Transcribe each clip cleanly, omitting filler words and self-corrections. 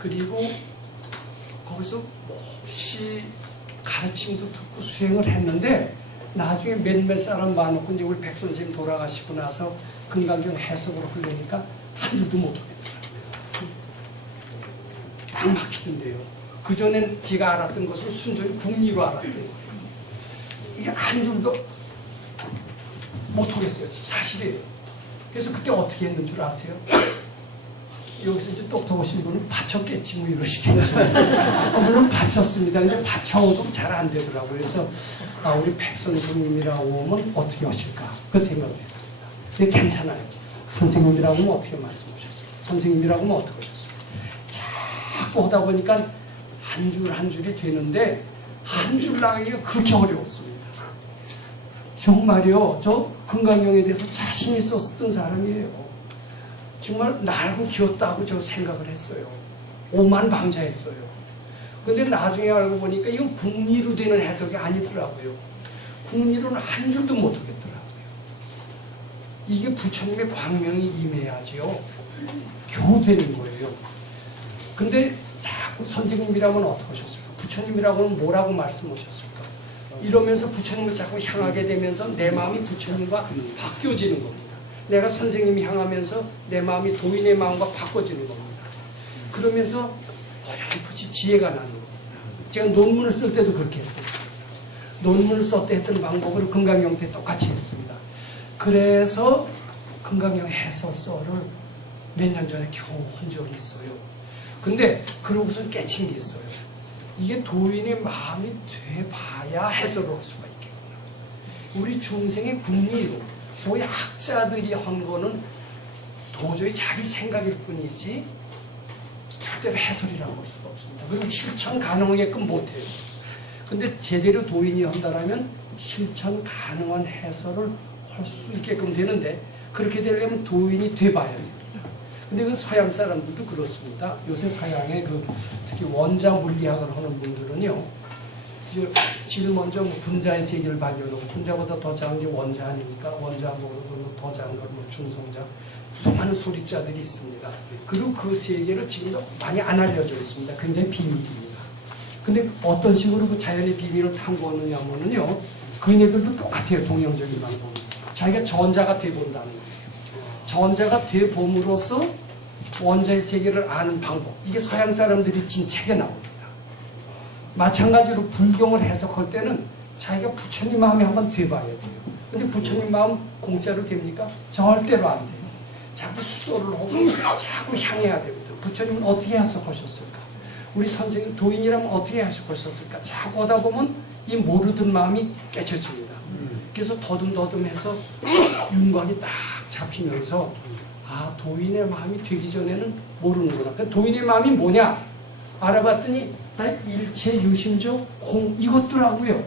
그리고 거기서 몹시 가르침도 듣고 수행을 했는데 나중에 몇몇 사람 많았고 이제 우리 백 선생님 돌아가시고 나서 금강경 해석으로 흘리니까 한 줄도 못 하겠더라고요. 딱 막히던데요. 그전엔 제가 알았던 것은 순전히 국리로 알았던 거예요. 이게 한 줄도 못 하겠어요. 사실이에요. 그래서 그때 어떻게 했는 줄 아세요? 여기서 이제 똑똑하신 분은 받쳤겠지 뭐 이러시겠지. 물론 받쳤습니다. 근데 받쳐도 잘 안 되더라고요. 그래서 우리 백 선생님이라고 오면 어떻게 하실까 그 생각을 했습니다. 근데 괜찮아요. 선생님이라고 하면 어떻게 말씀하셨어요? 선생님이라고 하면 어떻게 하셨어요? 자꾸 하다 보니까 한 줄 한 줄이 되는데 한 줄 나가기가 그렇게 어려웠습니다. 정말요. 저 금강경에 대해서 자신 있었던 사람이에요. 정말 날고 기었다고 저 생각을 했어요. 오만방자했어요. 근데 나중에 알고 보니까 이건 국리로 되는 해석이 아니더라고요. 국리로는 한 줄도 못 하겠더라고요. 이게 부처님의 광명이 임해야지요. 겨우 되는 거예요. 근데 자꾸 선생님이라면 어떻게 하셨을까? 부처님이라고는 뭐라고 말씀하셨을까? 이러면서 부처님을 자꾸 향하게 되면서 내 마음이 부처님과 바뀌어지는 겁니다. 내가 선생님이 향하면서 내 마음이 도인의 마음과 바꿔지는 겁니다. 그러면서 어렴풋이 지혜가 나는 겁니다. 제가 논문을 쓸 때도 그렇게 했습니다. 논문을 쓸 때 했던 방법으로 금강경 때 똑같이 했습니다. 그래서 금강경 해설서를 몇 년 전에 겨우 한 적이 있어요. 근데 그러고서 깨친 게 있어요. 이게 도인의 마음이 돼봐야 해설을 할 수가 있겠구나. 우리 중생의 국리로 소위 학자들이 한 거는 도저히 자기 생각일 뿐이지 절대로 해설이라고 할 수가 없습니다. 그리고 실천 가능하게끔 못해요. 근데 제대로 도인이 한다면 실천 가능한 해설을 할 수 있게끔 되는데 그렇게 되려면 도인이 돼봐야 됩니다. 근데 그 서양 사람들도 그렇습니다. 요새 서양의 특히 원자 물리학을 하는 분들은요, 제일 먼저 분자의 세계를 발견하고 분자보다 더 작은 게 원자 아닙니까? 원자보다 더 작은 건 중성자, 수많은 소립자들이 있습니다. 그리고 그 세계를 지금도 많이 안 알려져 있습니다. 굉장히 비밀입니다. 근데 어떤 식으로 그 자연의 비밀을 탐구하느냐 하면요, 그네들도 똑같아요. 동양적인 방법. 자기가 전자가 돼본다는 거예요. 전자가 돼봄으로써 원자의 세계를 아는 방법. 이게 서양 사람들이 진 책에 나옵니다. 마찬가지로 불경을 해석할 때는 자기가 부처님 마음이 한번 돼봐야 돼요. 근데 부처님 마음 공짜로 됩니까? 절대로 안 돼요. 자꾸 수도를 하고 자꾸 향해야 됩니다. 부처님은 어떻게 해석하셨을까? 우리 선생님 도인이라면 어떻게 해석하셨을까? 자꾸 하다 보면 이 모르던 마음이 깨쳐집니다. 그래서 더듬더듬해서 윤곽이 딱 잡히면서 도인의 마음이 되기 전에는 모르는구나. 그러니까 도인의 마음이 뭐냐? 알아봤더니 다 일체 유심조 공 이것더라고요.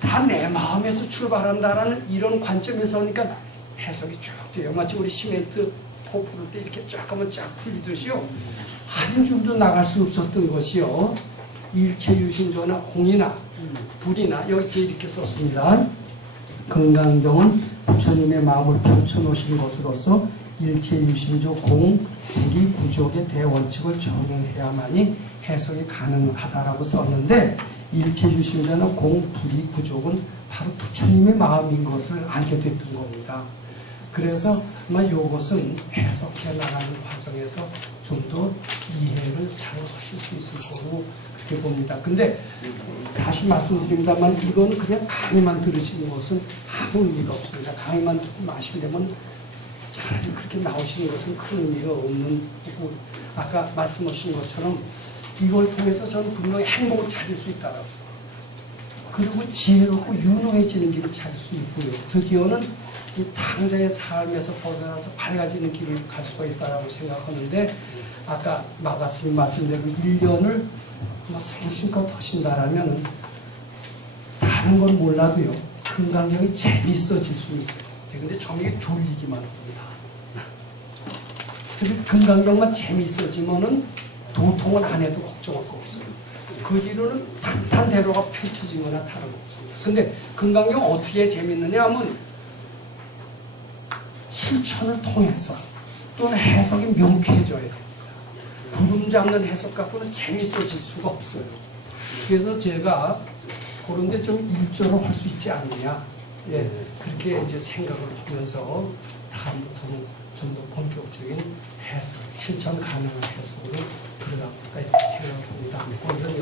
다 내 마음에서 출발한다라는 이런 관점에서 오니까 해석이 쭉 돼요. 마치 우리 시멘트 포 풀을 때 이렇게 쫙 하면 쫙 풀리듯이요. 한 줄도 나갈 수 없었던 것이요. 일체 유심조나 공이나 불이나 여기 이렇게 썼습니다. 금강경은 부처님의 마음을 펼쳐놓으신 것으로서 일체 유심조 공, 불이 부족의 대원칙을 적용해야만이 해석이 가능하다라고 썼는데 일체 유심조나 공, 불이 부족은 바로 부처님의 마음인 것을 알게 됐던 겁니다. 그래서 아마 이것은 해석해 나가는 과정에서 좀 더 이해를 잘 하실 수 있을 거로 그렇게 봅니다. 근데 다시 말씀드립니다만 이거는 그냥 강의만 들으시는 것은 아무 의미가 없습니다. 강의만 듣고 마시려면 차라리 그렇게 나오시는 것은 큰 의미가 없는 거고 아까 말씀하신 것처럼 이걸 통해서 저는 분명히 행복을 찾을 수 있다라고 그리고 지혜롭고 유능해지는 길을 찾을 수 있고요. 드디어는 이 당자의 삶에서 벗어나서 밝아지는 길을 갈 수가 있다라고 생각하는데 아까 마가스님 말씀대로 1년을 성심껏 하신다라면 다른 건 몰라도요. 금강경이 재미있어질 수 있어요. 근데 저에게 졸리기만 합니다. 근데 금강경만 재미있어지면은 도통은 안 해도 걱정할 거 없어요. 그 뒤로는 탄탄대로가 펼쳐지거나 다름없습니다. 근데 금강경 어떻게 재밌느냐 하면 실천을 통해서 또는 해석이 명쾌해져야 됩니다. 구름 금 잡는 해석 갖고는 재밌어질 수가 없어요. 그래서 제가 그런데 좀 일조로 할 수 있지 않느냐. 예, 그렇게 이제 생각을 하면서 다음부터는 좀 더 본격적인 해석, 실천 가능한 해석으로 들어가볼까 이렇게 생각을 합니다. 오늘은